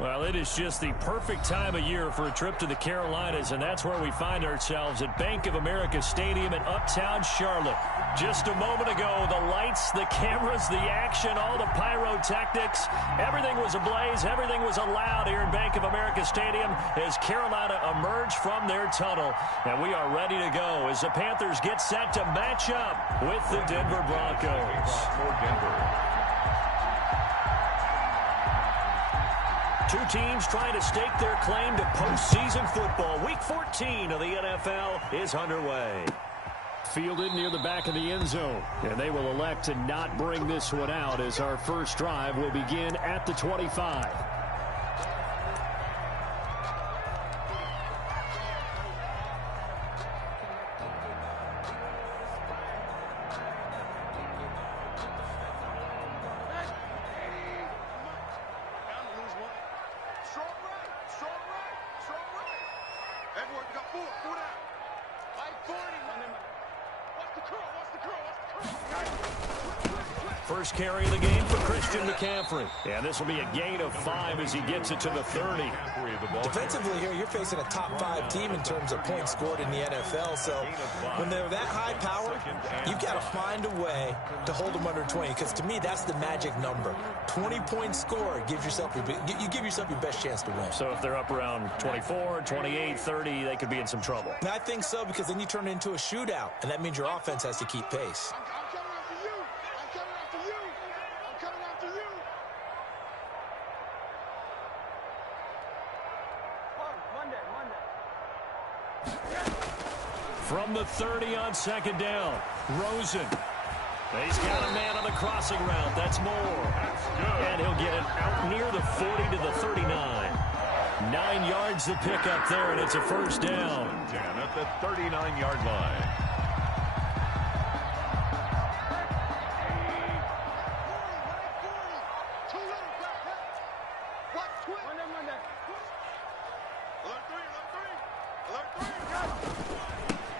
Well, it is just the perfect time of year for a trip to the Carolinas, and that's where we find ourselves at Bank of America Stadium in Uptown Charlotte. Just a moment ago, the lights, the cameras, the action, all the pyrotechnics, everything was ablaze, everything was allowed here in Bank of America Stadium as Carolina emerged from their tunnel. And we are ready to go as the Panthers get set to match up with the Denver Broncos. Two teams trying to stake their claim to postseason football. Week 14 of the NFL is underway. Fielded near the back of the end zone. And they will elect to not bring this one out as our first drive will begin at the 25. First carry of the game for Christian McCaffrey. And this will be a gain of 5 as he gets it to the 30. Defensively here, you're facing a top-5 team in terms of points scored in the NFL. So when they're that high power, you've got to find a way to hold them under 20. Because to me, that's the magic number. 20 points scored gives yourself you give yourself your best chance to win. So if they're up around 24, 28, 30, they could be in some trouble. And I think so, because then you turn it into a shootout. And that means your offense has to keep pace. From the 30 on second down, Rosen. He's got a man on the crossing route. That's Moore. And he'll get it out near the 40 to the 39. 9 yards to pick up there, and it's a first down. At the 39-yard line.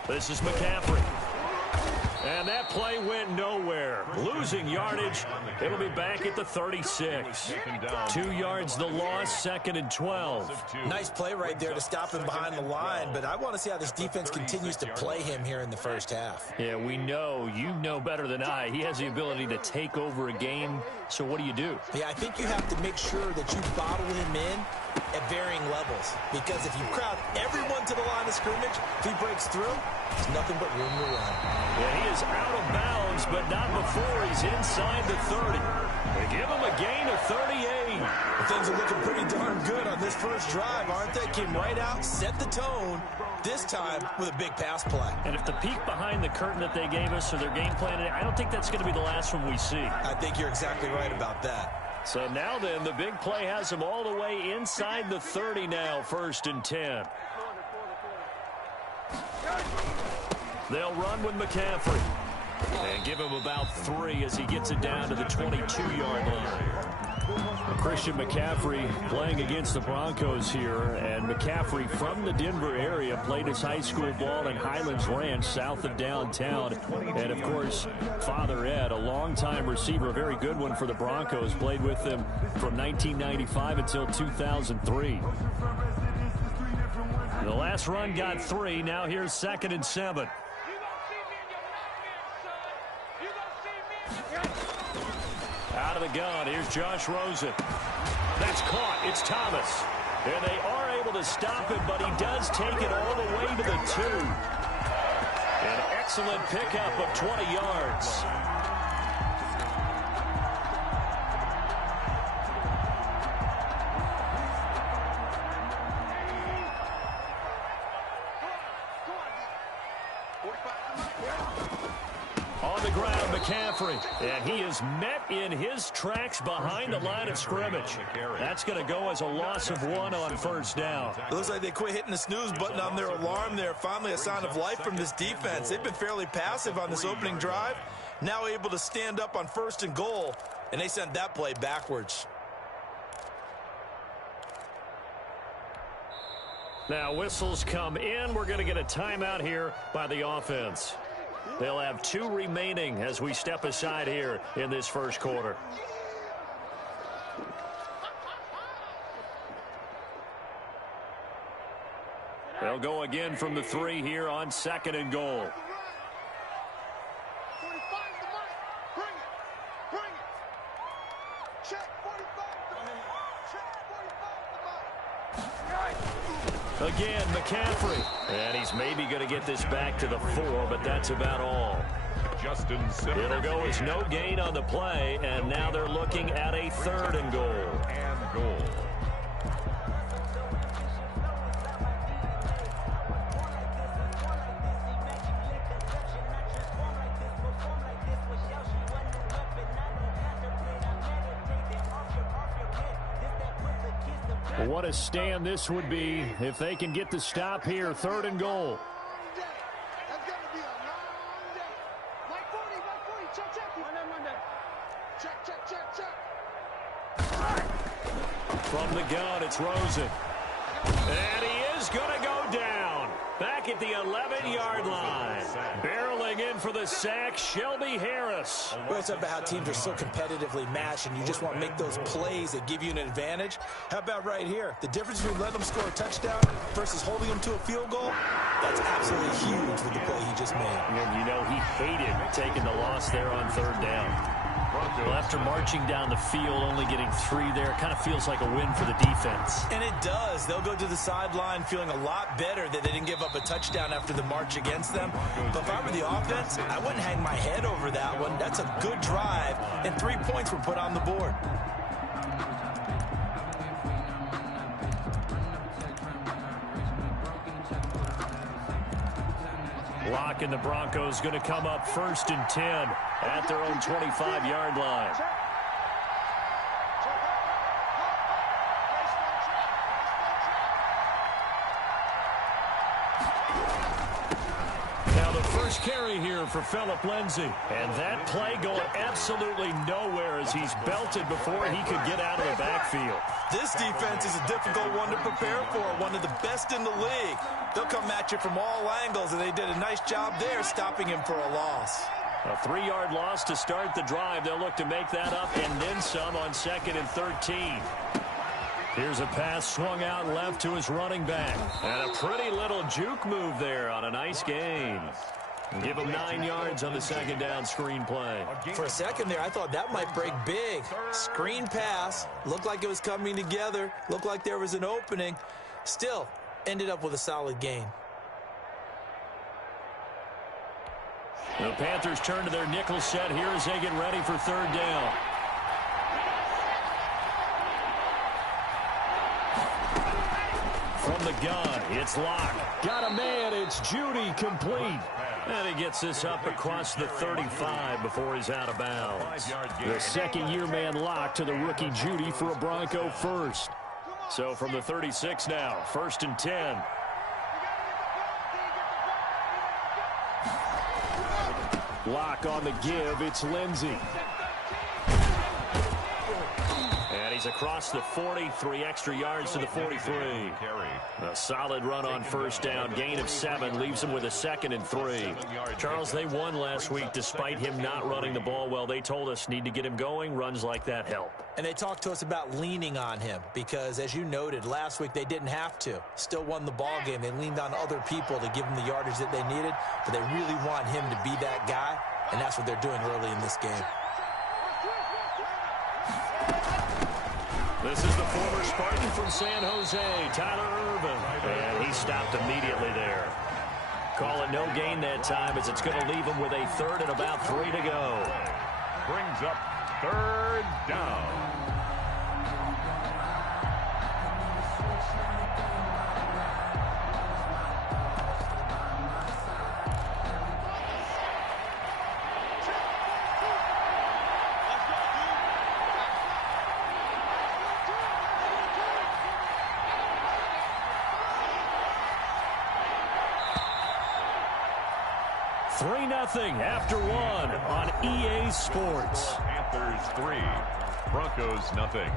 This is McCaffrey. And that play went nowhere. Losing yardage. It'll be back at the 36. 2 yards the loss, 2nd and 12. Nice play right there to stop him behind the line, but I want to see how this defense continues to play him here in the first half. Yeah, we know, you know better than I, he has the ability to take over a game. So what do you do? Yeah, I think you have to make sure that you bottle him in at varying levels, because if you crowd everyone to the line of scrimmage, if he breaks through, there's nothing but room to run. Yeah, he is out of bounds, but not before he's inside the 30. They give him a gain of 38. Well, things are looking pretty darn good on this first drive, aren't they? Came right out, set the tone, this time with a big pass play. And if the peek behind the curtain that they gave us or their game plan, I don't think that's going to be the last one we see. I think you're exactly right about that. So now then, the big play has him all the way inside the 30 now, 1st and 10. They'll run with McCaffrey. And give him about 3 as he gets it down to the 22-yard line. Christian McCaffrey playing against the Broncos here. And McCaffrey from the Denver area played his high school ball in Highlands Ranch south of downtown. And, of course, Father Ed, a longtime receiver, a very good one for the Broncos, played with them from 1995 until 2003. The last run got 3. Now here's 2nd and 7. Out of the gun, here's Josh Rosen. That's caught, it's Thomas. And they are able to stop him, but he does take it all the way to the 2. An excellent pickup of 20 yards. On the ground, McCaffrey. And he is met in his tracks behind the line of scrimmage. That's going to go as a loss of 1 on first down. It looks like they quit hitting the snooze button on their alarm there. Finally a sign of life from this defense. They've been fairly passive on this opening drive. Now able to stand up on 1st and goal. And they sent that play backwards. Now whistles come in. We're going to get a timeout here by the offense. They'll have 2 remaining as we step aside here in this first quarter. They'll go again from the 3 here on 2nd and goal. Again, McCaffrey. And he's maybe going to get this back to the 4, but that's about all. It'll go as no gain on the play, and now they're looking at a 3rd and goal. What a stand this would be if they can get the stop here. 3rd and goal. From the gun, it's Rosen. And he is going to go down. Back at the 11-yard line. Barreling in for the sack, Shelby Harris. Well, it's about how teams are so competitively matched, and you just want to make those plays that give you an advantage. How about right here? The difference between letting them score a touchdown versus holding them to a field goal, that's absolutely huge with the play he just made. And you know he hated taking the loss there on 3rd down. Well, after marching down the field, only getting 3 there, it kind of feels like a win for the defense. And it does. They'll go to the sideline feeling a lot better that they didn't give up a touchdown after the march against them. But if I were the offense, I wouldn't hang my head over that one. That's a good drive, and 3 points were put on the board. Locke and the Broncos going to come up 1st and 10 at their own 25-yard line. Now the first carry here for Phillip Lindsay. And that play going absolutely nowhere as he's belted before he could get out of the backfield. This defense is a difficult one to prepare for, one of the best in the league. They'll come at you from all angles, and they did a nice job there stopping him for a loss. A 3-yard loss to start the drive. They'll look to make that up and then some on 2nd and 13. Here's a pass swung out left to his running back. And a pretty little juke move there on a nice gain. Give him 9 yards on the 2nd down screen play. For a second there, I thought that might break big. Screen pass. Looked like it was coming together. Looked like there was an opening. Still, ended up with a solid gain. The Panthers turn to their nickel set here as they get ready for 3rd down. From the gun, it's Locke. Got a man, it's Judy, complete. And he gets this up across the 35 before he's out of bounds. The second-year man Locke to the rookie Judy for a Bronco first. So from the 36 now, 1st and 10. Locke on the give, it's Lindsay. And he's across the 40, 3 extra yards to the 43. A solid run on 1st down, gain of 7, leaves him with a 2nd and 3. Charles, they won last week despite him not running the ball well. They told us need to get him going, runs like that help. And they talked to us about leaning on him because, as you noted, last week they didn't have to. Still won the ball game. They leaned on other people to give them the yardage that they needed, but they really want him to be that guy, and that's what they're doing early in this game. This is the former Spartan from San Jose, Tyler Irvin. And he stopped immediately there. Call it no gain that time as it's going to leave him with a 3rd and about 3 to go. Brings up 3rd down. After 1 on EA Sports. Panthers 3, Broncos nothing.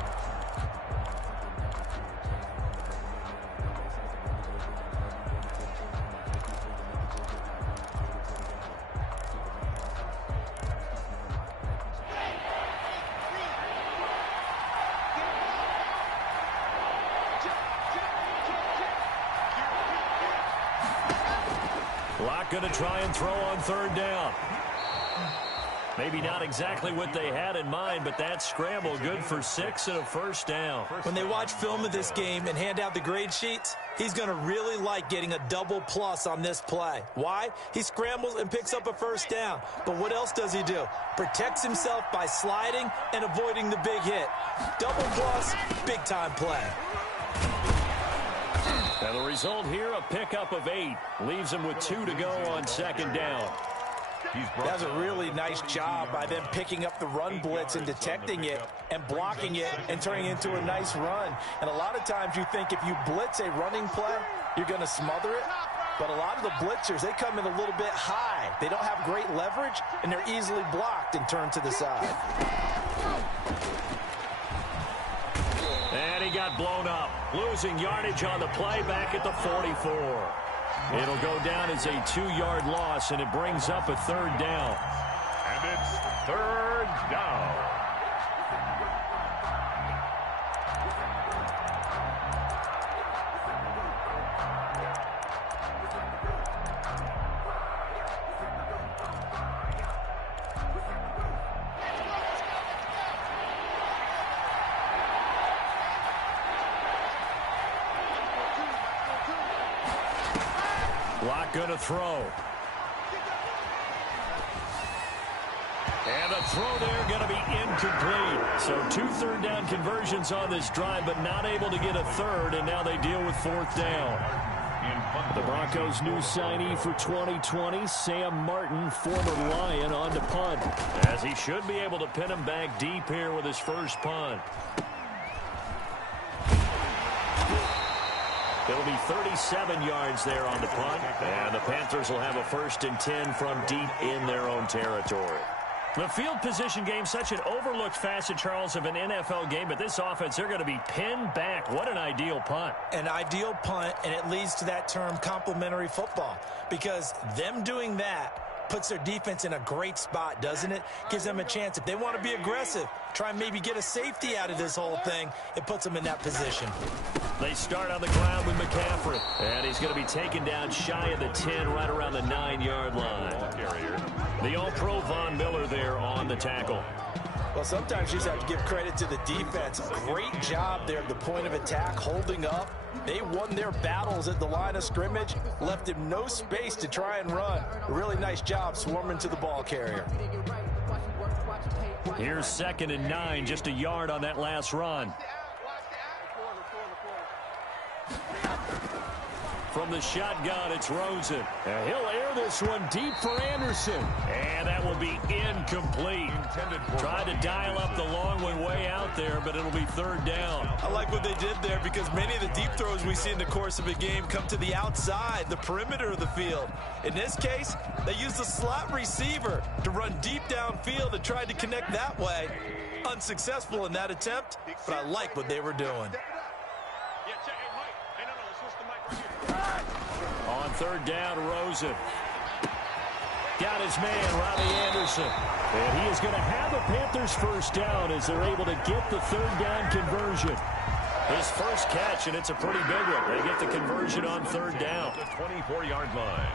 going to try and throw on third down. Maybe not exactly what they had in mind, but that scramble good for 6 and a first down. When they watch film of this game and hand out the grade sheets, he's going to really like getting a double plus on this play. Why? He scrambles and picks up a first down. But what else does he do? Protects himself by sliding and avoiding the big hit. Double plus, big-time play. And the result here, a pickup of 8. Leaves him with 2 to go on second down. That's a really nice job by them picking up the run blitz and detecting it and blocking it and turning it into a nice run. And a lot of times you think if you blitz a running play, you're going to smother it. But a lot of the blitzers, they come in a little bit high. They don't have great leverage, and they're easily blocked and turned to the side. And he got blown up, losing yardage on the play back at the 44. It'll go down as a 2-yard loss, and it brings up a third down. And it's third down. Lock going to throw. And the throw there going to be incomplete. So 2 third-down conversions on this drive, but not able to get a third, and now they deal with fourth down. The Broncos' new signee for 2020, Sam Martin, former Lion, on to punt, as he should be able to pin him back deep here with his first punt. It'll be 37 yards there on the punt, and the Panthers will have a 1st and 10 from deep in their own territory. The field position game, such an overlooked facet, Charles, of an NFL game, but this offense, they're going to be pinned back. What an ideal punt. An ideal punt, and it leads to that term complementary football, because them doing that puts their defense in a great spot, doesn't it? Gives them a chance. If they want to be aggressive, try and maybe get a safety out of this whole thing, it puts them in that position. They start on the ground with McCaffrey, and he's going to be taken down shy of the 10, right around the 9-yard line. The All-Pro Von Miller there on the tackle. Well, sometimes you just have to give credit to the defense. Great job there at the point of attack, holding up. They won their battles at the line of scrimmage, left him no space to try and run. A really nice job swarming to the ball carrier. Here's 2nd and 9, just a yard on that last run. From the shotgun, it's Rosen. He'll air this one deep for Anderson. And that will be incomplete. Tried to dial up the long one way out there, but it'll be 3rd down. I like what they did there, because many of the deep throws we see in the course of a game come to the outside, the perimeter of the field. In this case, they used the slot receiver to run deep downfield and tried to connect that way. Unsuccessful in that attempt, but I like what they were doing. On 3rd down, Rosen. Got his man, Robbie Anderson. And he is going to have a Panthers 1st down as they're able to get the 3rd down conversion. His first catch, and it's a pretty big one. They get the conversion on 3rd down. The 24-yard line.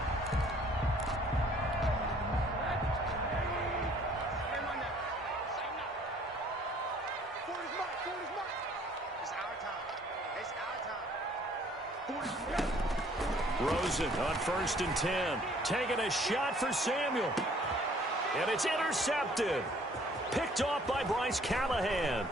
Rosen on 1st and 10. Taking a shot for Samuel. And it's intercepted. Picked off by Bryce Callahan.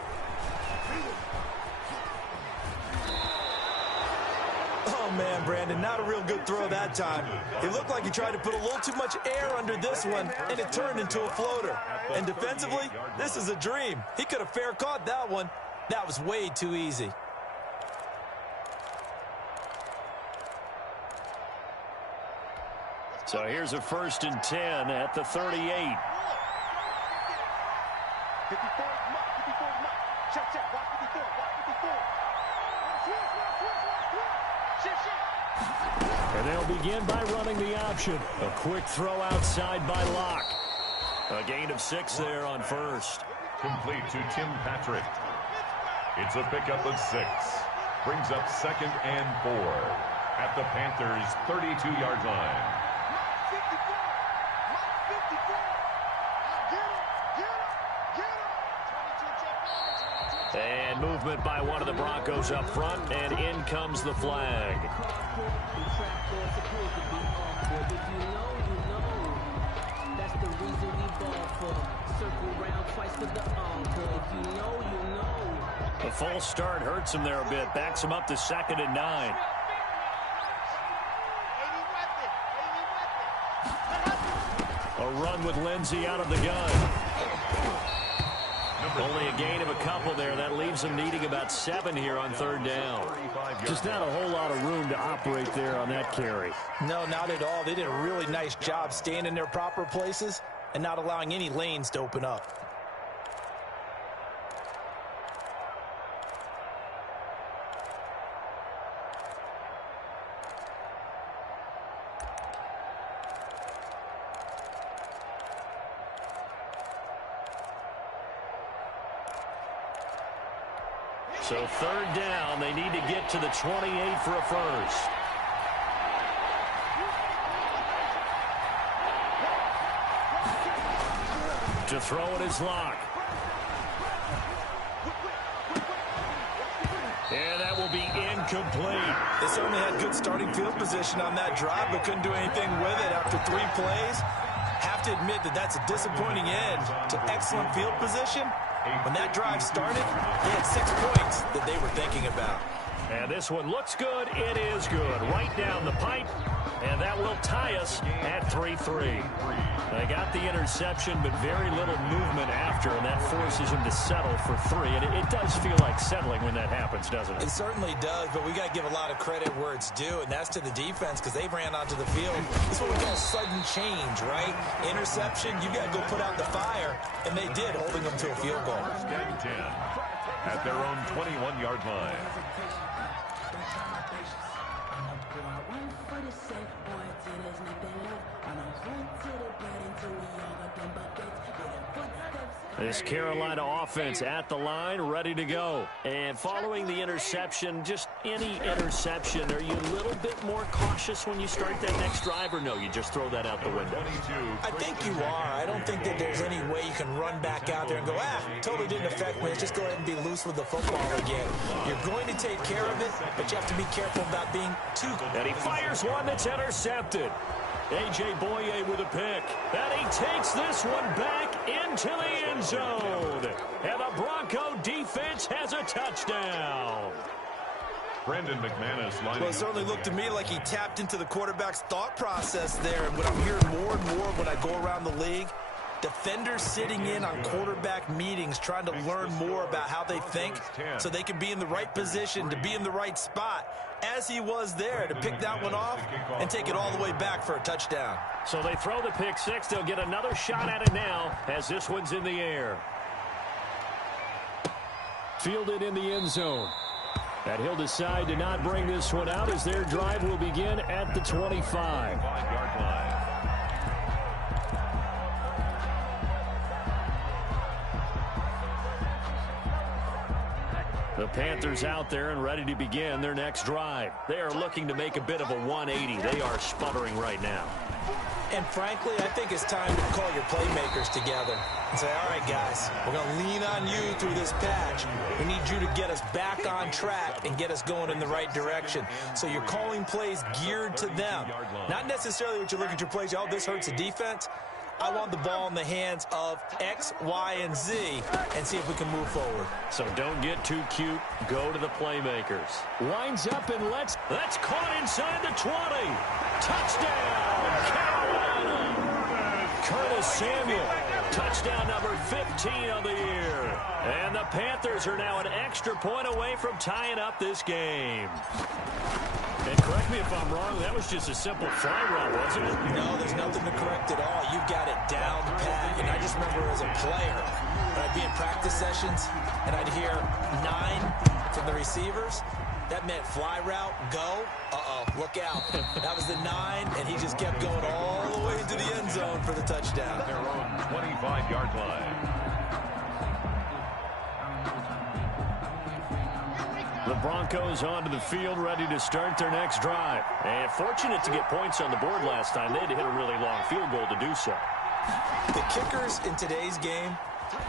Oh, man, Brandon, not a real good throw that time. It looked like he tried to put a little too much air under this one, and it turned into a floater. And defensively, this is a dream. He could have fair caught that one. That was way too easy. So here's a 1st and 10 at the 38. And they'll begin by running the option. A quick throw outside by Locke. A gain of 6 there on 1st. Complete to Tim Patrick. It's a pickup of 6. Brings up 2nd and 4 at the Panthers' 32-yard line. And movement by one of the Broncos up front, and in comes the flag. The false start hurts him there a bit, backs him up to 2nd and 9. A run with Lindsey out of the gun. Only a gain of a couple there. That leaves him needing about 7 here on 3rd down. Just not a whole lot of room to operate there on that carry. No, not at all. They did a really nice job staying in their proper places and not allowing any lanes to open up. So 3rd down, they need to get to the 28 for a first. To throw it is Locke. And that will be incomplete. They certainly had good starting field position on that drive, but couldn't do anything with it after 3 plays. Have to admit that that's a disappointing end to excellent field position. When that drive started, they had 6 points that they were thinking about. And this one looks good. It is good. Right down the pipe. And that will tie us at 3-3. They got the interception, but very little movement after, and that forces him to settle for 3. And it does feel like settling when that happens, doesn't it? It certainly does, but we got to give a lot of credit where it's due, and that's to the defense because they ran onto the field. This is what we call sudden change, right? Interception, you got to go put out the fire, and they did, holding them to a field goal. At their own 21-yard line. This Carolina offense at the line, ready to go. And following the interception, just any interception, are you a little bit more cautious when you start that next drive, or no, you just throw that out the window? I think you are. I don't think that there's any way you can run back out there and go, totally didn't affect me. Let's just go ahead and be loose with the football again. You're going to take care of it, but you have to be careful about being too. And he fires one that's intercepted. A.J. Boye with a pick. And he takes this one back into the end zone. And the Bronco defense has a touchdown. Brandon McManus lining. Well, it certainly looked to me like he tapped into the quarterback's thought process there. And what I'm hearing more and more when I go around the league, defenders sitting in on quarterback meetings trying to learn more about how they think so they can be in the right position to be in the right spot, as he was there to pick that one off and take it all the way back for a touchdown. So they throw the pick six. They'll get another shot at it now as this one's in the air. Fielded in the end zone. And he'll decide to not bring this one out as their drive will begin at the 25. The Panthers out there and ready to begin their next drive. They are looking to make a bit of a 180. They are sputtering right now. And frankly, I think it's time to call your playmakers together and say, all right, guys, we're going to lean on you through this patch. We need you to get us back on track and get us going in the right direction. So you're calling plays geared to them. Not necessarily what you look at your plays, oh, this hurts the defense. I want the ball in the hands of X, Y, and Z and see if we can move forward. So don't get too cute. Go to the playmakers. Lines up and that's caught inside the 20. Touchdown, Carolina. Curtis Samuel. Touchdown number 15 of the year. And the Panthers are now an extra point away from tying up this game. And correct me if I'm wrong, that was just a simple fly route, wasn't it? No, there's nothing to correct at all. You've got it down pat. And I just remember as a player, when I'd be in practice sessions and I'd hear 9 from the receivers, that meant fly route, go. Look out. That was the 9, and he just kept going all the way into the end zone for the touchdown. Their own 25-yard line. The Broncos onto the field, ready to start their next drive. And fortunate to get points on the board last time. They had to hit a really long field goal to do so. The kickers in today's game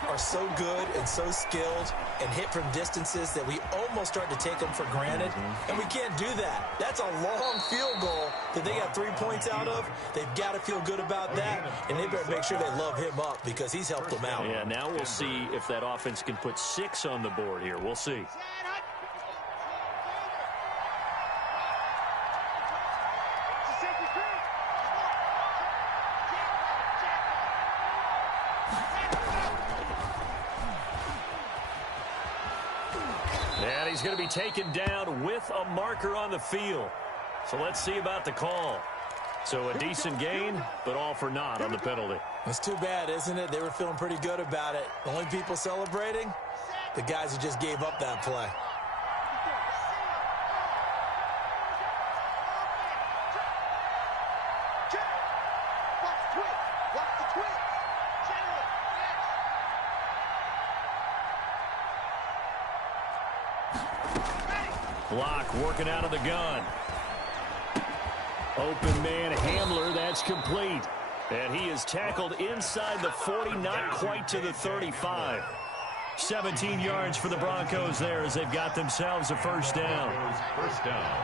are so good and so skilled and hit from distances that we almost start to take them for granted, and we can't do that. That's a long field goal that they got 3 points out of. They've got to feel good about that, and they better make sure they love him up because he's helped them out. Yeah, now we'll see if that offense can put 6 on the board here. We'll see. And he's going to be taken down with a marker on the field. So let's see about the call. So a decent gain, but all for naught on the penalty. It's too bad, isn't it? They were feeling pretty good about it. The only people celebrating, the guys who just gave up that play. Block working out of the gun. Open man Hamler, that's complete. And he is tackled inside the 40, not quite to the 35. 17 yards for the Broncos there as they've got themselves a first down. First down.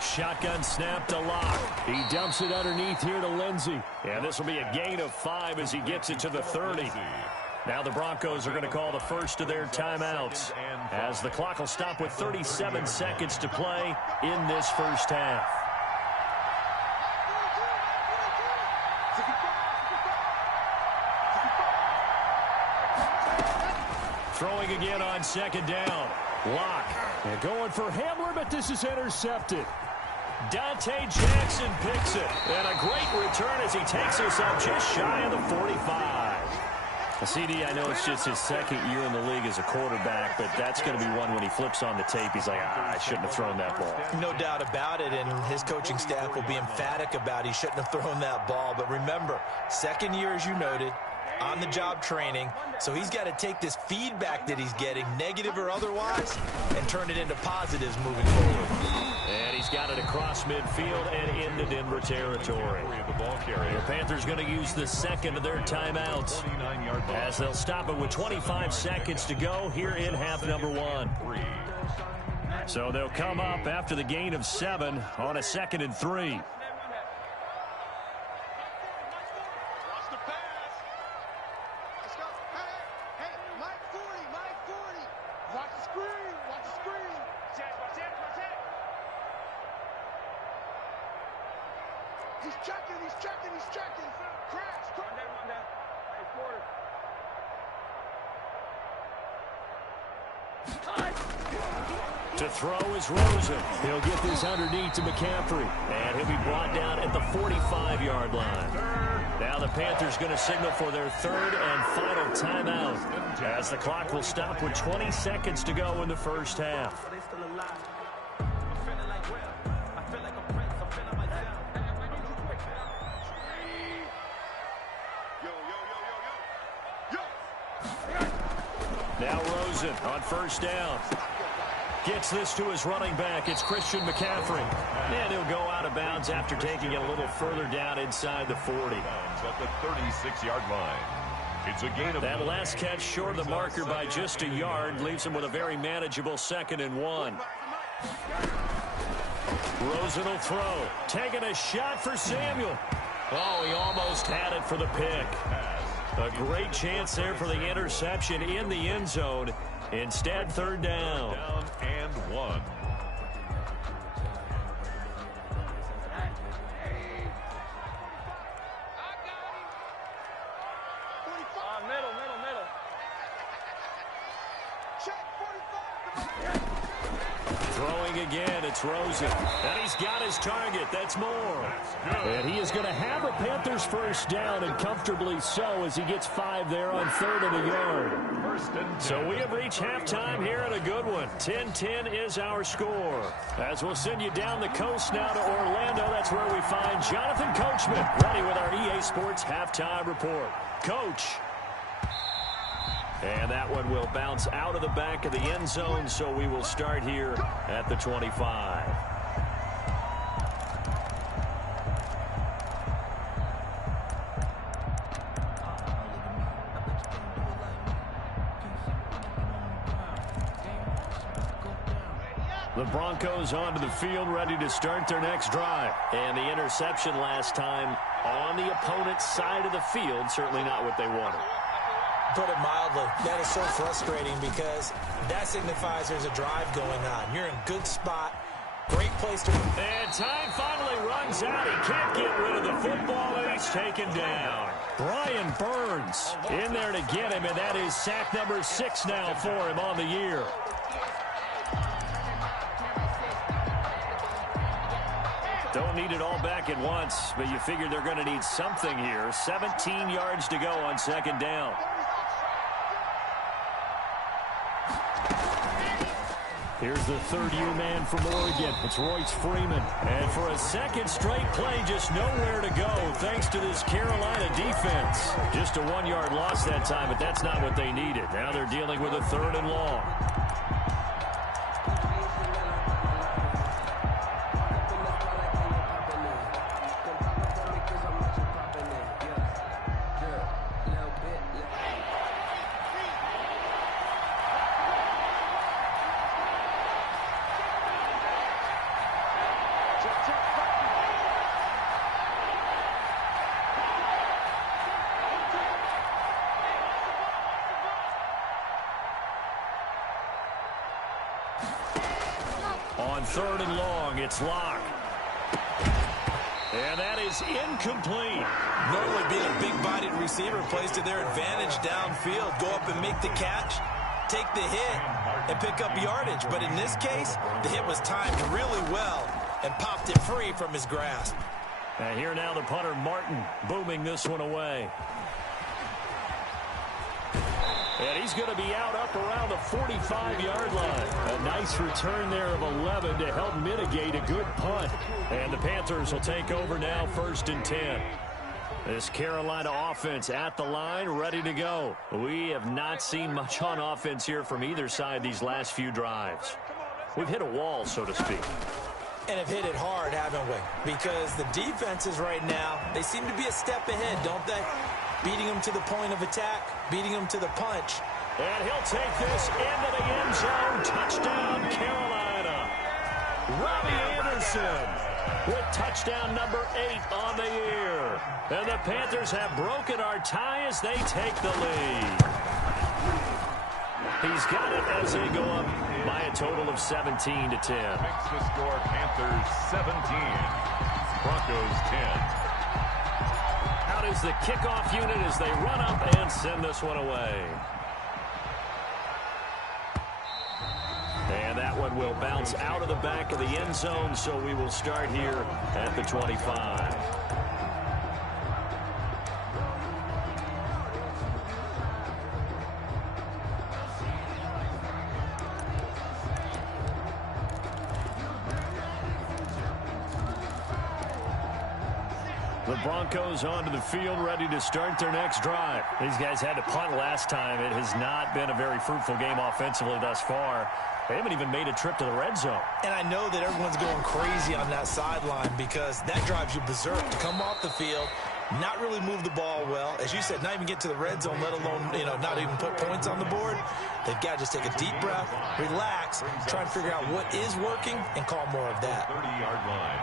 Shotgun snap to Locke. He dumps it underneath here to Lindsey. And this will be a gain of 5 as he gets it to the 30. Now the Broncos are going to call the first of their timeouts as the clock will stop with 37 seconds to play in this first half. Throwing again on second down. Locke. And going for Hamler, but this is intercepted. Dante Jackson picks it. And a great return as he takes us up just shy of the 45. CD, I know it's just his second year in the league as a quarterback, but that's going to be one when he flips on the tape. He's like, I shouldn't have thrown that ball. No doubt about it, and his coaching staff will be emphatic about he shouldn't have thrown that ball. But remember, second year, as you noted, on-the-job training, so he's got to take this feedback that he's getting, negative or otherwise, and turn it into positives moving forward. And he's got it across midfield and into Denver territory. The Panthers going to use the second of their timeouts as they'll stop it with 25 seconds to go here in half number 1. So they'll come up after the gain of 7 on a 2nd and 3. He's checking. Crash. One down. Hey, quarter. To throw is Rosen. He'll get this underneath to McCaffrey. And he'll be brought down at the 45-yard line. Now the Panthers going to signal for their third and final timeout as the clock will stop with 20 seconds to go in the first half. Now Rosen on first down. Gets this to his running back. It's Christian McCaffrey. And he'll go out of bounds after taking it a little further down inside the 40. At the 36-yard line. It's a gain of... That last catch short of the marker by just a yard leaves him with a very manageable 2nd and 1. Rosen will throw. Taking a shot for Samuel. Oh, he almost had it for the pick. A great chance there for the interception in the end zone. Instead, third down. Down and 1. Throwing again, it's Rosen. And he's got his target. That's more. And he is going to have a Panthers first down, and comfortably so, as he gets 5 there on 3rd and a yard. So we have reached halftime here in a good one. 10-10 is our score. As we'll send you down the coast now to Orlando, that's where we find Jonathan Coachman ready with our EA Sports halftime report. Coach. And that one will bounce out of the back of the end zone, so we will start here at the 25. The Broncos onto the field, ready to start their next drive. And the interception last time on the opponent's side of the field, certainly not what they wanted. Put it mildly, that is so frustrating because that signifies there's a drive going on. You're in a good spot, great place to... And time finally runs out. He can't get rid of the football, and he's taken down. Brian Burns in there to get him, and that is sack number 6 now for him on the year. Don't need it all back at once, but you figure they're going to need something here. 17 yards to go on second down. Here's the third-year man from Oregon. It's Royce Freeman. And for a second straight play, just nowhere to go thanks to this Carolina defense. Just a 1-yard loss that time, but that's not what they needed. Now they're dealing with a 3rd and long. On 3rd and long, it's Locke. And that is incomplete. Normally being a big-bodied receiver plays to their advantage downfield. Go up and make the catch, take the hit, and pick up yardage. But in this case, the hit was timed really well and popped it free from his grasp. And here now the punter, Martin, booming this one away. And he's going to be out up around the 45-yard line. A nice return there of 11 to help mitigate a good punt. And the Panthers will take over now, 1st and 10. This Carolina offense at the line, ready to go. We have not seen much on offense here from either side these last few drives. We've hit a wall, so to speak. And have hit it hard, haven't we? Because the defenses right now, they seem to be a step ahead, don't they? Beating them to the point of attack, beating them to the punch. And he'll take this into the end zone. Touchdown, Carolina. Robbie Anderson with touchdown number 8 on the year. And the Panthers have broken our tie as they take the lead. He's got it as they go up by a total of 17 to 10. Makes the score Panthers 17, Broncos 10. Out is the kickoff unit as they run up and send this one away. And that one will bounce out of the back of the end zone, so we will start here at the 25. The Broncos onto the field, ready to start their next drive. These guys had to punt last time. It has not been a very fruitful game offensively thus far. They haven't even made a trip to the red zone. And I know that everyone's going crazy on that sideline because that drives you berserk to come off the field, not really move the ball well. As you said, not even get to the red zone, let alone, not even put points on the board. They've got to just take a deep breath, relax, try and figure out what is working, and call more of that. 30-yard line.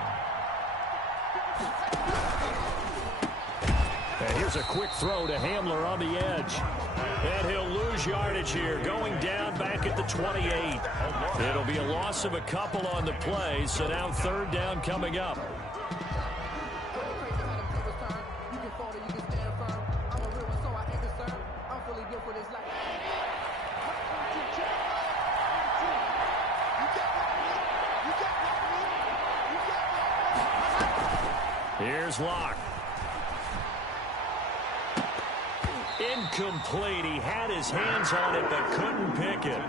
And here's a quick throw to Hamler on the edge. And he'll lose yardage here, going down back at the 28. It'll be a loss of a couple on the play, so now 3rd down coming up. Here's Locke. Incomplete. He had his hands on it but couldn't pick it.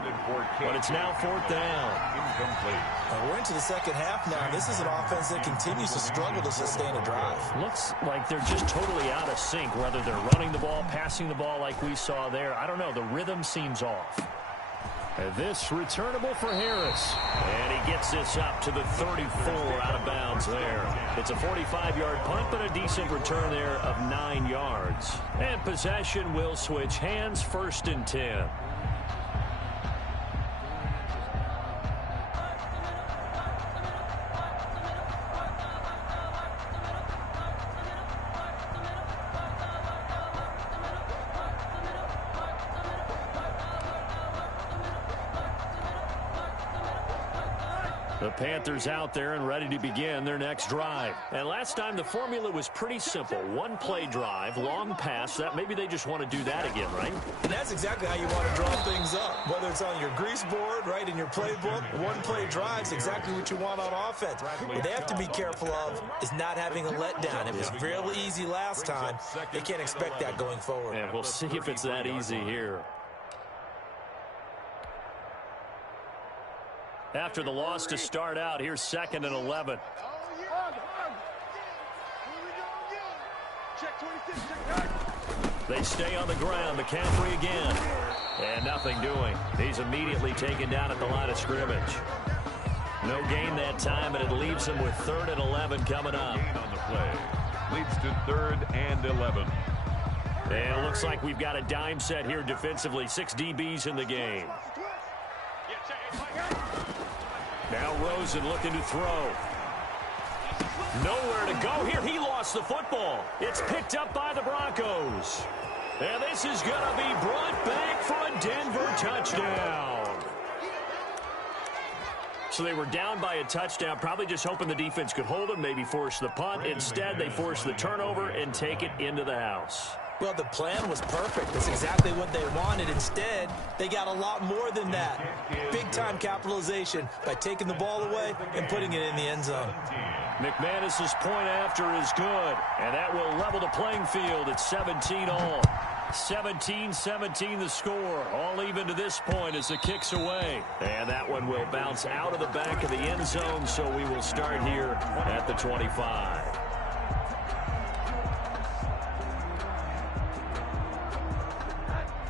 But it's now 4th down. Incomplete. We're into the second half now. This is an offense that continues to struggle to sustain a drive. Looks like they're just totally out of sync, whether they're running the ball, passing the ball like we saw there. I don't know. The rhythm seems off. And this returnable for Harris. And he gets this up to the 34 out of bounds there. It's a 45-yard punt, but a decent return there of 9 yards. And possession will switch hands, 1st and 10. The Panthers out there and ready to begin their next drive. And last time the formula was pretty simple. One play drive, long pass. That maybe they just want to do that again, right? And that's exactly how you want to draw things up. Whether it's on your grease board, right, in your playbook, one play drive is exactly what you want on offense. What they have to be careful of is not having a letdown. It was real easy last time. They can't expect that going forward. And we'll see if it's that easy here. After the loss to start out, here's 2nd and 11. They stay on the ground. McCaffrey again. And nothing doing. He's immediately taken down at the line of scrimmage. No gain that time, and it leaves him with 3rd and 11 coming up. On the play. Leads to 3rd and 11. And it looks like we've got a dime set here defensively. 6 DBs in the game. Now Rosen looking to throw. Nowhere to go here. He lost the football. It's picked up by the Broncos. And this is going to be brought back for a Denver touchdown. So they were down by a touchdown, probably just hoping the defense could hold them, maybe force the punt. Instead, they force the turnover and take it into the house. Well, the plan was perfect. That's exactly what they wanted. Instead, they got a lot more than that. Big-time capitalization by taking the ball away and putting it in the end zone. McManus's point after is good, and that will level the playing field at 17 all. 17-17 the score. All even to this point as the kick's away. And that one will bounce out of the back of the end zone, so we will start here at the 25.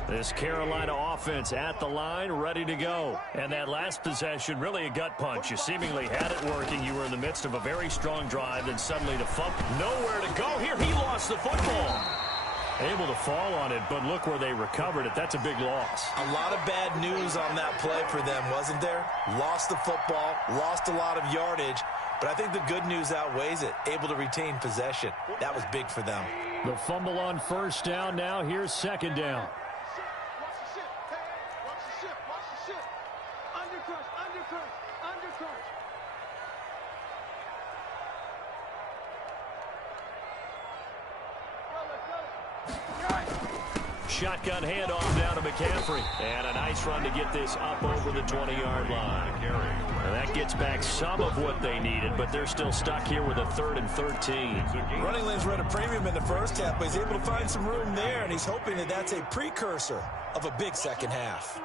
This Carolina offense at the line, ready to go. And that last possession, really a gut punch. You seemingly had it working. You were in the midst of a very strong drive, then suddenly the fumble. Nowhere to go here. He lost the football. Able to fall on it, but look where they recovered it. That's a big loss. A lot of bad news on that play for them, wasn't there? Lost the football, lost a lot of yardage, but I think the good news outweighs it. Able to retain possession. That was big for them. The fumble on 1st down. Now here's 2nd down. Shotgun handoff down to McCaffrey. And a nice run to get this up over the 20-yard line. And that gets back some of what they needed, but they're still stuck here with a 3rd and 13. Running lanes were at a premium in the first half, but he's able to find some room there, and he's hoping that that's a precursor of a big second half.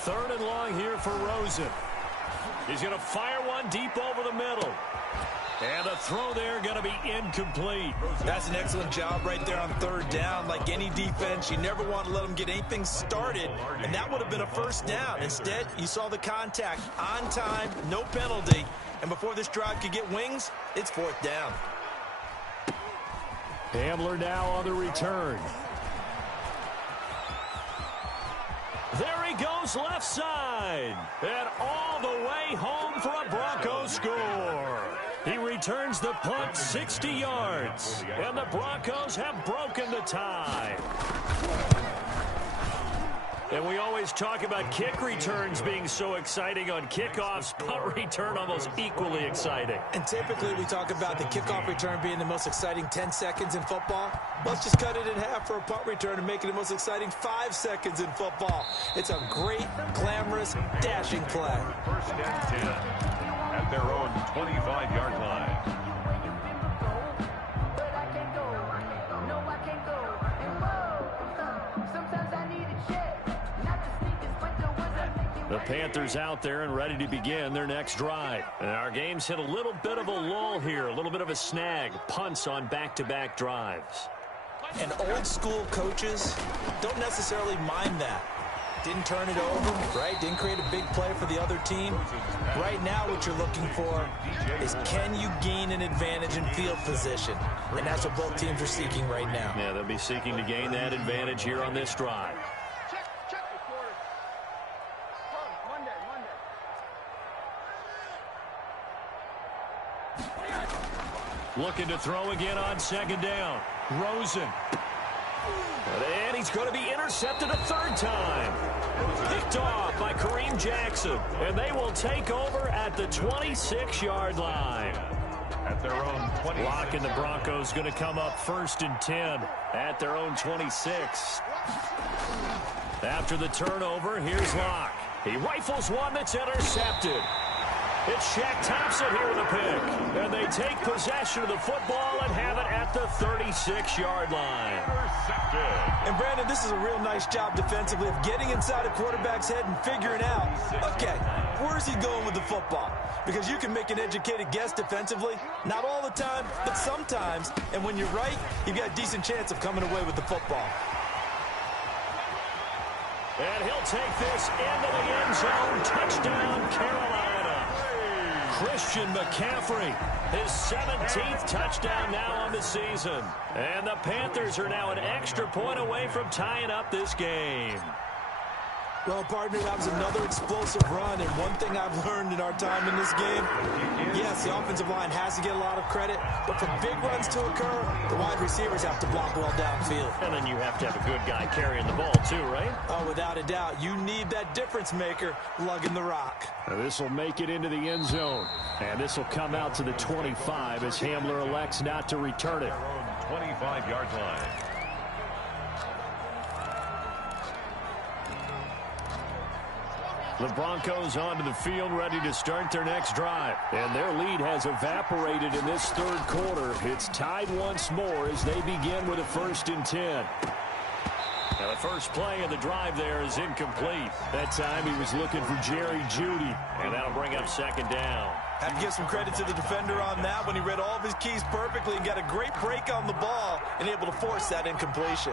Third and long here for Rosen. He's going to fire one deep over the middle. And the throw there going to be incomplete. That's an excellent job right there on 3rd down. Like any defense, you never want to let them get anything started, and that would have been a 1st down. Instead, you saw the contact on time, no penalty, and before this drive could get wings, it's 4th down. Hamler now on the return. There he goes left side. And all the way home for a Broncos score. He returns the punt 60 yards. And the Broncos have broken the tie. And we always talk about kick returns being so exciting on kickoffs. Punt return almost equally exciting. And typically we talk about the kickoff return being the most exciting 10 seconds in football. Let's just cut it in half for a punt return and make it the most exciting 5 seconds in football. It's a great, glamorous, dashing play. 1st and 10 at their own 25-yard line. The Panthers out there and ready to begin their next drive. And our game's hit a little bit of a lull here, a little bit of a snag. Punts on back-to-back drives. And old-school coaches don't necessarily mind that. Didn't turn it over, right? Didn't create a big play for the other team. Right now what you're looking for is can you gain an advantage in field position? And that's what both teams are seeking right now. Yeah, they'll be seeking to gain that advantage here on this drive. Looking to throw again on second down. Rosen. And he's going to be intercepted a third time. Picked off by Kareem Jackson. And they will take over at the 26-yard line. At their own 26. Lock and the Broncos going to come up 1st and 10 at their own 26. After the turnover, here's Locke. He rifles one that's intercepted. It's Shaq Thompson here with a pick. And they take possession of the football and have it at the 36-yard line. And Brandon, this is a real nice job defensively of getting inside a quarterback's head and figuring out, okay, where's he going with the football? Because you can make an educated guess defensively. Not all the time, but sometimes. And when you're right, you've got a decent chance of coming away with the football. And he'll take this into the end zone. Touchdown, Carolina. Christian McCaffrey, his 17th touchdown now on the season. And the Panthers are now an extra point away from tying up this game. Well, partner, that was another explosive run, and one thing I've learned in our time in this game, yes, the offensive line has to get a lot of credit, but for big runs to occur, the wide receivers have to block well downfield. And then you have to have a good guy carrying the ball too, right? Oh, without a doubt. You need that difference maker lugging the rock. This will make it into the end zone, and this will come out to the 25 as Hamler elects not to return it. 25-yard line. The Broncos onto the field, ready to start their next drive. And their lead has evaporated in this third quarter. It's tied once more as they begin with a 1st and 10. Now the first play of the drive there is incomplete. That time he was looking for Jerry Jeudy, and that'll bring up second down. Have to give some credit to the defender on that when he read all of his keys perfectly and got a great break on the ball and able to force that incompletion.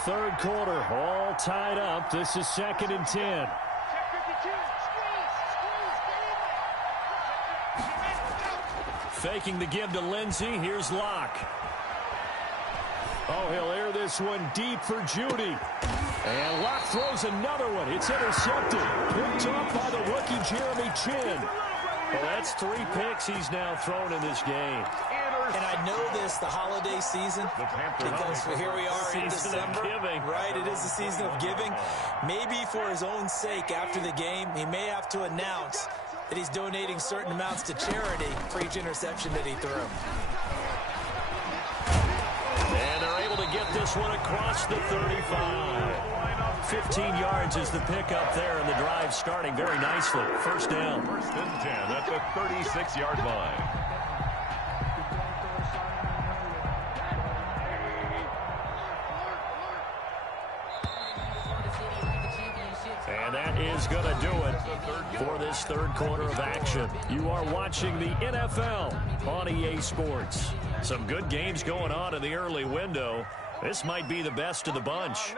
Third quarter, all tied up. This is 2nd and 10. Faking the give to Lindsey. Here's Locke. Oh, he'll air this one deep for Jeudy. And Locke throws another one. It's intercepted. Picked off by the rookie Jeremy Chin. Well, that's 3 picks he's now thrown in this game. And I know this, the holiday season, because here we are in December. Right, it is the season of giving. Maybe for his own sake after the game, he may have to announce that he's donating certain amounts to charity for each interception that he threw. And they're able to get this one across the 35. 15 yards is the pickup there, and the drive starting very nicely. First down. 1st and 10 at the 36-yard line. And that is going to do it for this third quarter of action. You are watching the NFL on EA Sports. Some good games going on in the early window. This might be the best of the bunch.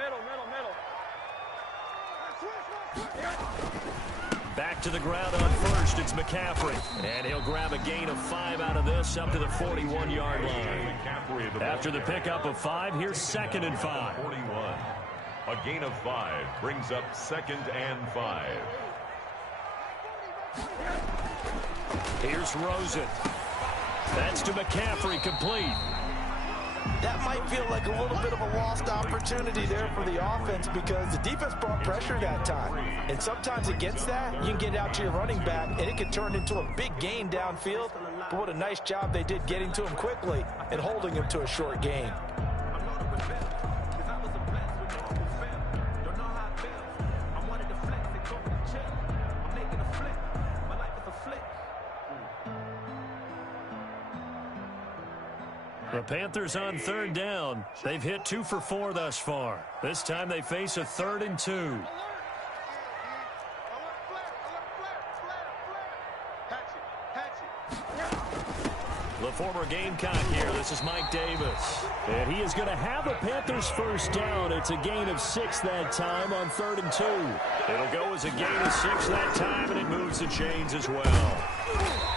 Back to the ground on first, it's McCaffrey. And he'll grab a gain of 5 out of this up to the 41-yard line. After the pickup of 5, here's 2nd and 5. 41. A gain of 5 brings up 2nd and 5. Here's Rosen. That's to McCaffrey, complete. That might feel like a little bit of a lost opportunity there for the offense because the defense brought pressure that time. And sometimes against that, you can get out to your running back, and it can turn into a big gain downfield. But what a nice job they did getting to him quickly and holding him to a short gain. The Panthers on 3rd down. They've hit 2 for 4 thus far. This time they face a 3rd and 2. The former Gamecock here. This is Mike Davis. And he is going to have the Panthers first down. It's a gain of 6 that time on 3rd and 2. It'll go as a gain of 6 that time, and it moves the chains as well.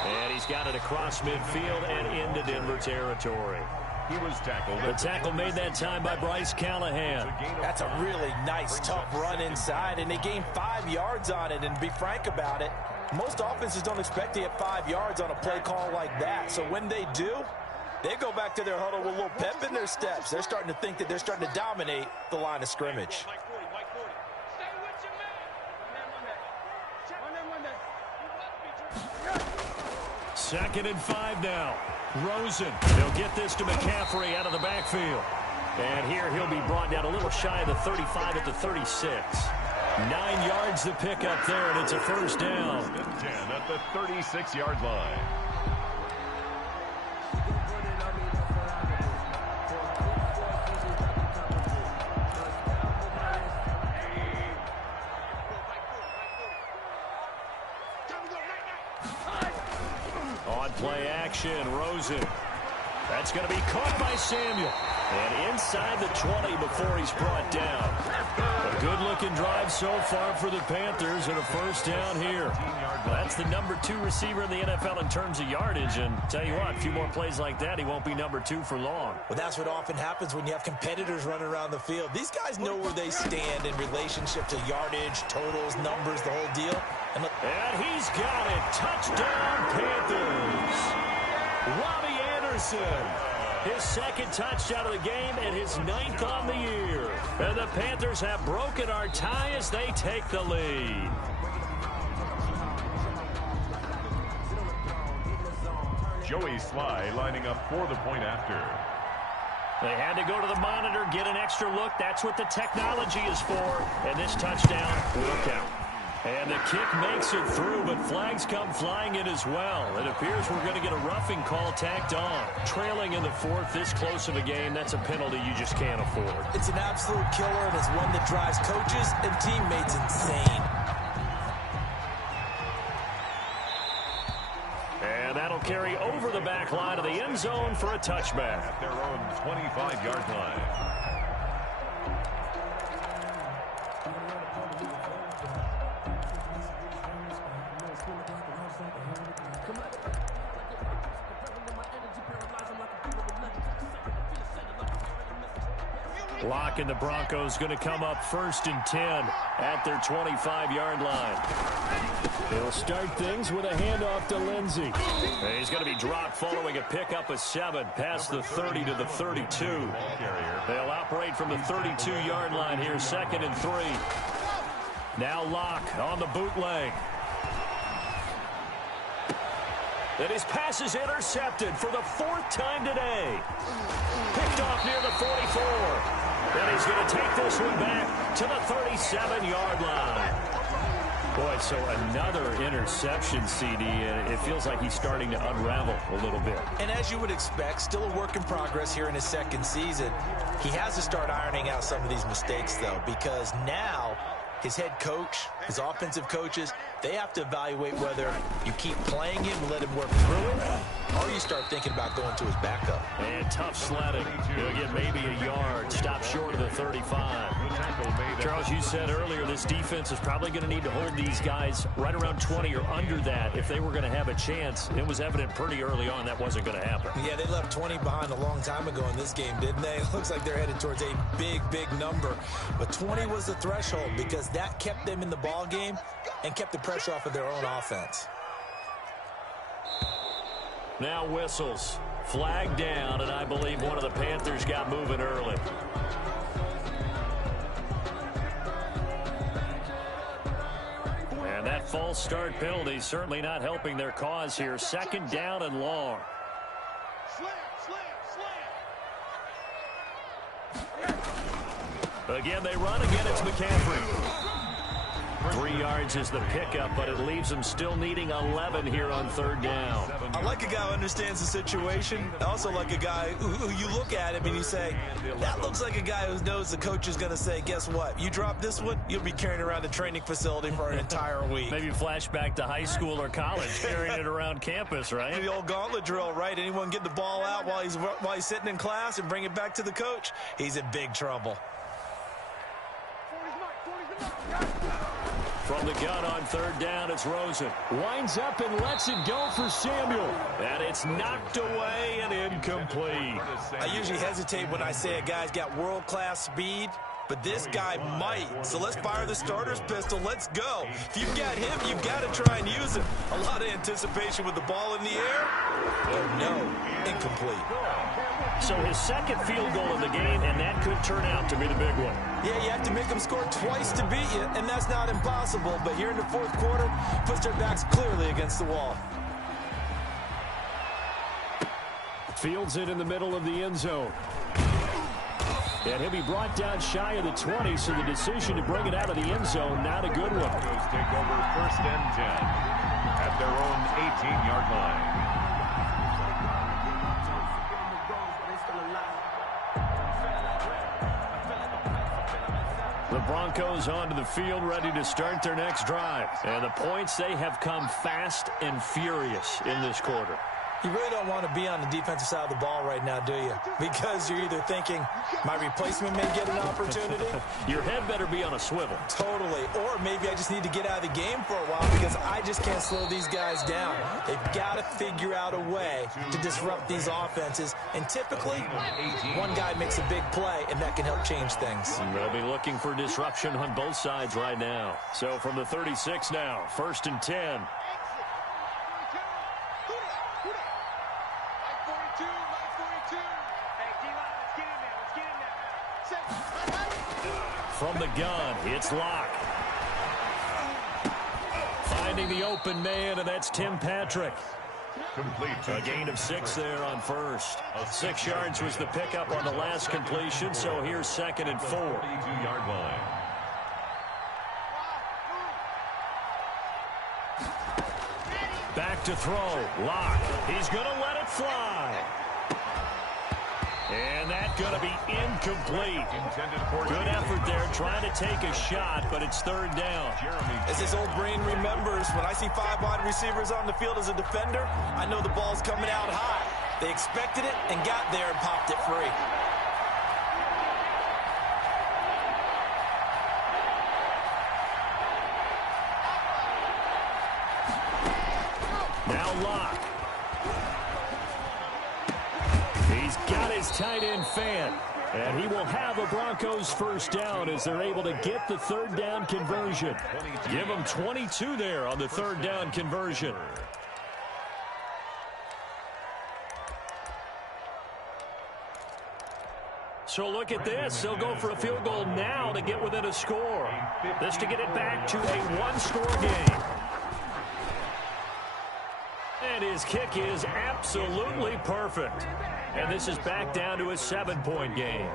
And he's got it across midfield and into Denver territory. He was tackled. The tackle made that time by Bryce Callahan. That's a really nice, tough run inside, and they gained 5 yards on it. And to be frank about it, most offenses don't expect to get 5 yards on a play call like that. So when they do, They go back to their huddle with a little pep in their steps. They're starting to think that they're starting to dominate the line of scrimmage. Second and 5 now. Rosen. He'll get this to McCaffrey out of the backfield. And here he'll be brought down a little shy of the 35 at the 36. 9 yards to pick up there, and it's a first down. 10 at the 36-yard line. On play action, Rosen. That's going to be caught by Samuel. And inside the 20 before he's brought down. A good-looking drive so far for the Panthers, and a first down here. That's the number 2 receiver in the NFL in terms of yardage. And tell you what, a few more plays like that, he won't be number 2 for long. Well, that's what often happens when you have competitors running around the field. These guys know where they stand in relationship to yardage, totals, numbers, the whole deal. And he's got it. Touchdown, Panthers. Robbie Anderson. His second touchdown of the game and his 9th on the year. And the Panthers have broken our tie as they take the lead. Joey Sly lining up for the point after. They had to go to the monitor, get an extra look. That's what the technology is for. And this touchdown will count. And the kick makes it through, but flags come flying in as well. It appears we're going to get a roughing call tacked on. Trailing in the 4th, this close of a game, that's a penalty you just can't afford. It's an absolute killer, and it's one that drives coaches and teammates insane. And that'll carry over the back line of the end zone for a touchback. At their own 25-yard line. Locke and the Broncos going to come up 1st and 10 at their 25-yard line. They'll start things with a handoff to Lindsey. He's going to be dropped following a pickup of 7 past the 30 to the 32. They'll operate from the 32-yard line here, 2nd and 3. Now Locke on the bootleg. And his pass is intercepted for the 4th time today. Picked off near the 44. And he's going to take this one back to the 37-yard line. Boy, so another interception, CD, and it feels like he's starting to unravel a little bit. And as you would expect, still a work in progress here in his 2nd season. He has to start ironing out some of these mistakes, though, because now his head coach, his offensive coaches, they have to evaluate whether you keep playing him and let him work through it, or you start thinking about going to his backup. And tough sledding. He'll get maybe a yard. Stop short of the 35. Charles, you said earlier this defense is probably going to need to hold these guys right around 20 or under that if they were going to have a chance. It was evident pretty early on that wasn't going to happen. Yeah, they left 20 behind a long time ago in this game, didn't they? It looks like they're headed towards a big, big number. But 20 was the threshold because that kept them in the ball game and kept the pressure off of their own offense. Now whistles. Flag down, and I believe one of the Panthers got moving early. And that false start penalty certainly not helping their cause here. 2nd down and long. Again, they run. Again, it's McCaffrey. 3 yards is the pickup, but it leaves them still needing 11 here on 3rd down. I like a guy who understands the situation. I also like a guy who you look at him and you say, that looks like a guy who knows the coach is going to say, guess what? You drop this one, you'll be carrying around the training facility for an entire week. Maybe flashback to high school or college, carrying it around campus, right? The old gauntlet drill, right? Anyone get the ball out while he's sitting in class and bring it back to the coach? He's in big trouble. From the gun on 3rd down, it's Rosen. Winds up and lets it go for Samuel. And it's knocked away and incomplete. I usually hesitate when I say a guy's got world-class speed but this guy might. So let's fire the starter's pistol. Let's go. If you've got him, you've got to try and use him. A lot of anticipation with the ball in the air. Oh, no, incomplete. So his second field goal in the game, and that could turn out to be the big one. Yeah, you have to make them score twice to beat you, and that's not impossible. But here in the fourth quarter, puts their backs clearly against the wall. Fields it in the middle of the end zone. And he'll be brought down shy of the 20, so the decision to bring it out of the end zone, not a good one. Take over 1st and 10 at their own 18-yard line. The Broncos onto the field, ready to start their next drive. And the points, they have come fast and furious in this quarter. You really don't want to be on the defensive side of the ball right now, do you? Because you're either thinking, my replacement may get an opportunity. Your head better be on a swivel. Totally. Or maybe I just need to get out of the game for a while because I just can't slow these guys down. They've got to figure out a way to disrupt these offenses. And typically, one guy makes a big play, and that can help change things. They'll be looking for disruption on both sides right now. So from the 36 now, 1st and 10. From the gun, it's Locke. Finding the open man, and that's Tim Patrick. Complete. A gain of 6 there on first. 6 yards was the pickup on the last completion, so here's 2nd and 4. 32-yard line. Back to throw. Locke. He's going to let it fly. And that's going to be incomplete. Good effort there, trying to take a shot, but it's 3rd down. As his old brain remembers, when I see 5 wide receivers on the field as a defender, I know the ball's coming out high. They expected it and got there and popped it free. Now Locke. He's got his tight end fan. And he will have a Broncos 1st down as they're able to get the 3rd down conversion. Give them 22 there on the 3rd down conversion. So look at this. They'll go for a field goal now to get within a score. This to get it back to a 1-score game. And his kick is absolutely perfect. And this is back down to a 7-point game.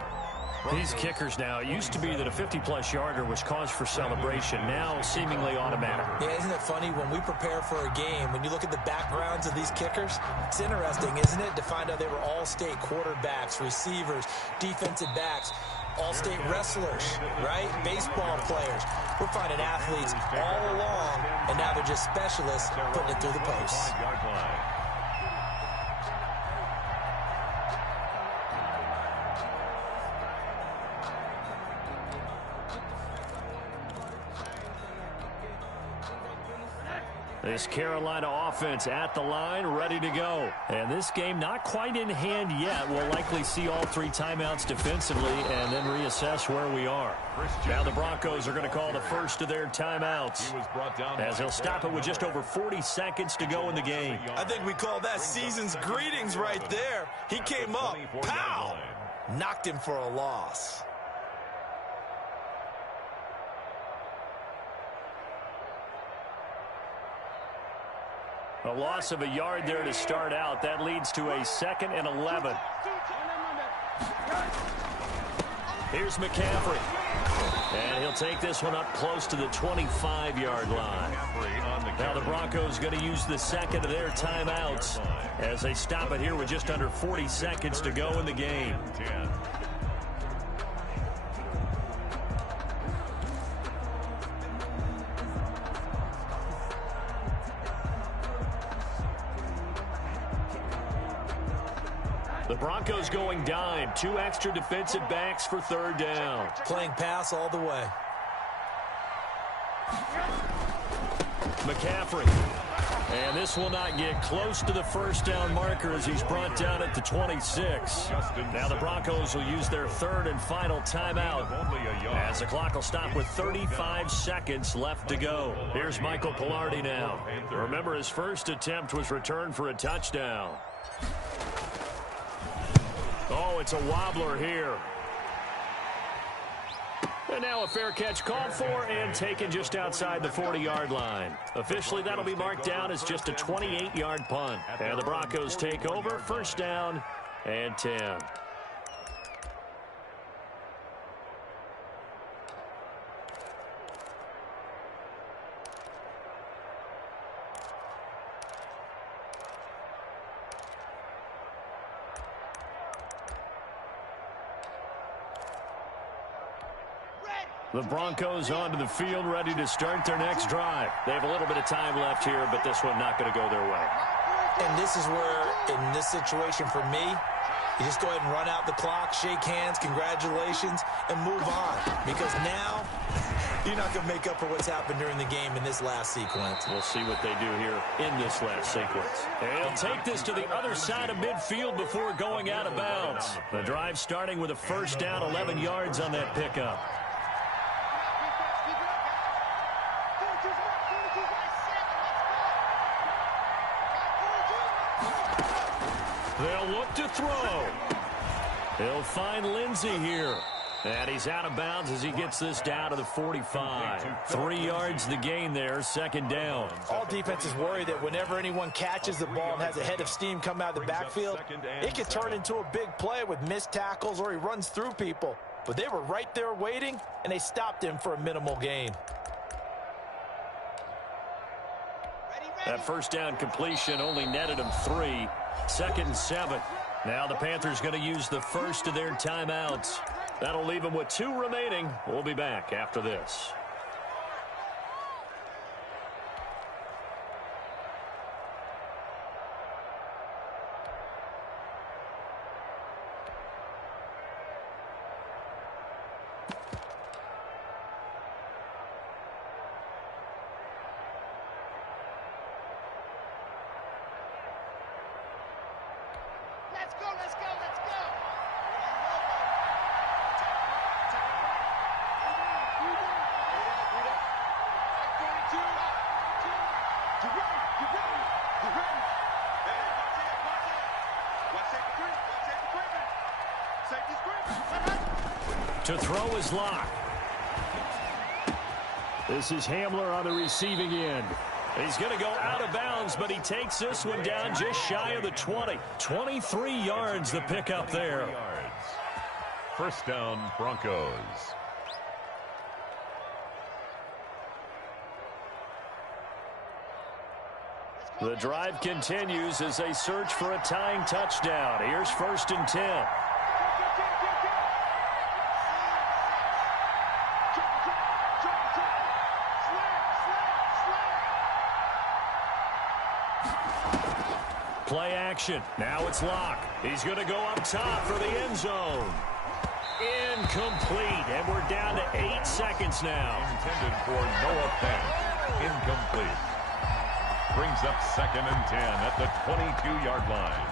These kickers now, it used to be that a 50-plus yarder was cause for celebration. Now seemingly automatic. Yeah, isn't it funny when we prepare for a game, when you look at the backgrounds of these kickers, it's interesting, isn't it, to find out they were all-state quarterbacks, receivers, defensive backs, all-state wrestlers, right? Baseball players. We're finding athletes all along, and now they're just specialists putting it through the posts. This Carolina offense at the line, ready to go. And this game not quite in hand yet. We'll likely see all 3 timeouts defensively and then reassess where we are. Now the Broncos are going to call the first of their timeouts as they'll stop it with just over 40 seconds to go in the game. I think we call that season's greetings right there. He came up, pow! Knocked him for a loss. A loss of a yard there to start out. That leads to a 2nd and 11. Here's McCaffrey. And he'll take this one up close to the 25-yard line. Now the Broncos going to use the 2nd of their timeouts as they stop it here with just under 40 seconds to go in the game. The Broncos going dime. 2 extra defensive backs for 3rd down. Playing pass all the way. McCaffrey. And this will not get close to the first down marker as he's brought down at the 26. Now the Broncos will use their third and final timeout as the clock will stop with 35 seconds left to go. Here's Michael Pilardi now. Remember, his first attempt was returned for a touchdown. Oh, it's a wobbler here. And now a fair catch called for and taken just outside the 40-yard line. Officially, that'll be marked down as just a 28-yard punt. And the Broncos take over, first down and 10. The Broncos onto the field, ready to start their next drive. They have a little bit of time left here, but this one not going to go their way. And this is where, in this situation for me, you just go ahead and run out the clock, shake hands, congratulations, and move on. Because now, you're not going to make up for what's happened during the game in this last sequence. We'll see what they do here in this last sequence. And he'll take this to the other side of midfield before going out of bounds. The drive starting with a first down, 11 yards on that pickup. They'll look to throw. He'll find Lindsey here. And he's out of bounds as he gets this down to the 45. 3 yards the gain there, second down. All defenses worry that whenever anyone catches the ball and has a head of steam come out of the backfield, it can turn into a big play with missed tackles or he runs through people. But they were right there waiting, and they stopped him for a minimal gain. That first down completion only netted him 3. Second and 7. Now the Panthers going to use the first of their timeouts. That'll leave them with 2 remaining. We'll be back after this. To throw is Locke. This is Hamler on the receiving end. He's going to go out of bounds, but he takes this one down just shy of the 20. 23 yards the pickup there. First down, Broncos. The drive continues as they search for a tying touchdown. Here's first and 10. Play action. Now it's Locke. He's going to go up top for the end zone. Incomplete. And we're down to 8 seconds now. Intended for Noah Fant. Incomplete. Brings up second and 10 at the 22-yard line.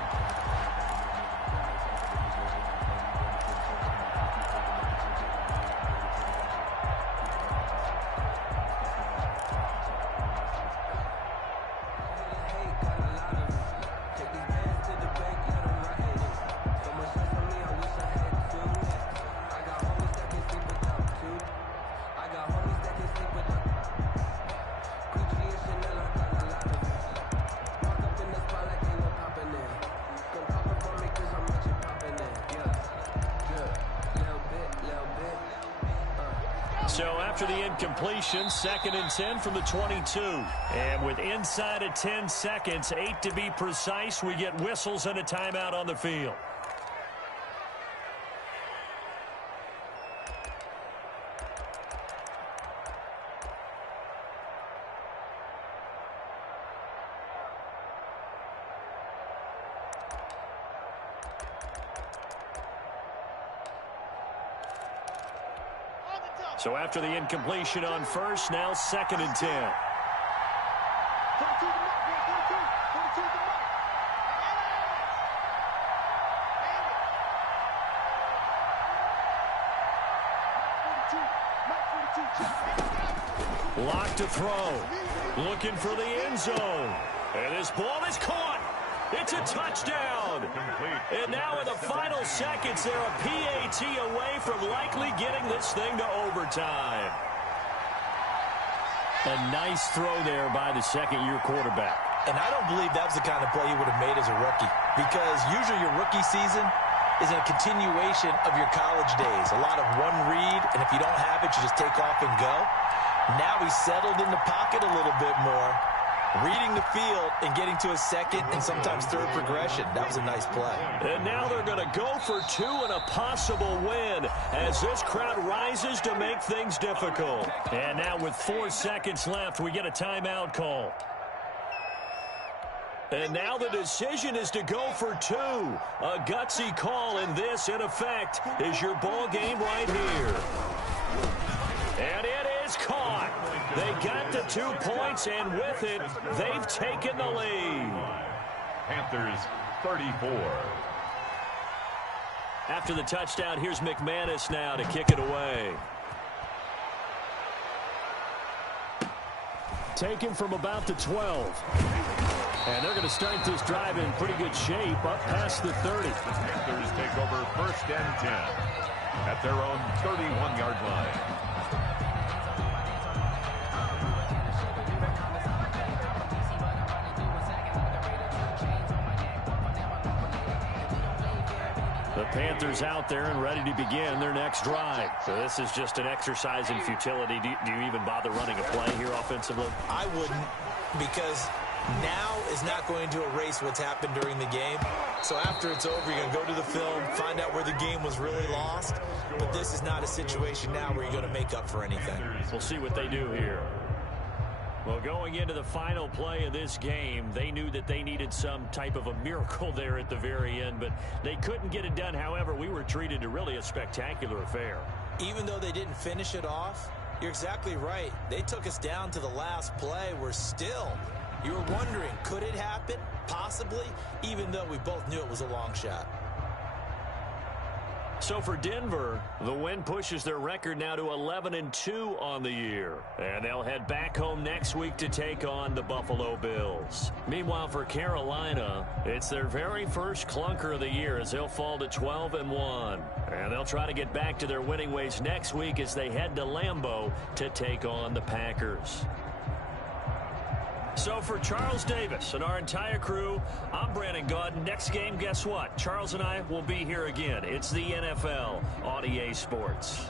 So after the incompletion, second and 10 from the 22. And with inside of 10 seconds, 8 to be precise, we get whistles and a timeout on the field. So after the incompletion on first, now second and 10. Lock to throw. Looking for the end zone. And this ball is caught. It's a touchdown. And now in the final seconds, they're a PAT away from likely getting this thing to overtime. A nice throw there by the second-year quarterback. And I don't believe that was the kind of play he would have made as a rookie, because usually your rookie season is a continuation of your college days. A lot of one read, and if you don't have it, you just take off and go. Now he's settled in the pocket a little bit more, reading the field and getting to a second and sometimes third progression. That was a nice play. And now they're going to go for two and a possible win as this crowd rises to make things difficult. And now with 4 seconds left, we get a timeout call. And now the decision is to go for two. A gutsy call, and this, in effect, is your ball game right here. And it is caught. They got the 2 points, and with it, they've taken the lead. Panthers 34. After the touchdown, here's McManus now to kick it away. Taken from about the 12. And they're going to start this drive in pretty good shape up past the 30. Panthers take over 1st and 10 at their own 31-yard line. The Panthers out there and ready to begin their next drive. So this is just an exercise in futility. Do you even bother running a play here offensively? I wouldn't, because now is not going to erase what's happened during the game. So after it's over, you're going to go to the film, find out where the game was really lost. But this is not a situation now where you're going to make up for anything. We'll see what they do here. Well, going into the final play of this game, they knew that they needed some type of a miracle there at the very end, but they couldn't get it done. However, we were treated to really a spectacular affair. Even though they didn't finish it off, you're exactly right. They took us down to the last play. We're still, you were wondering, could it happen? Possibly, even though we both knew it was a long shot. So for Denver, the win pushes their record now to 11-2 on the year. And they'll head back home next week to take on the Buffalo Bills. Meanwhile, for Carolina, it's their very first clunker of the year as they'll fall to 12-1. And they'll try to get back to their winning ways next week as they head to Lambeau to take on the Packers. So for Charles Davis and our entire crew, I'm Brandon Gaudin. Next game, guess what? Charles and I will be here again. It's the NFL on EA Sports.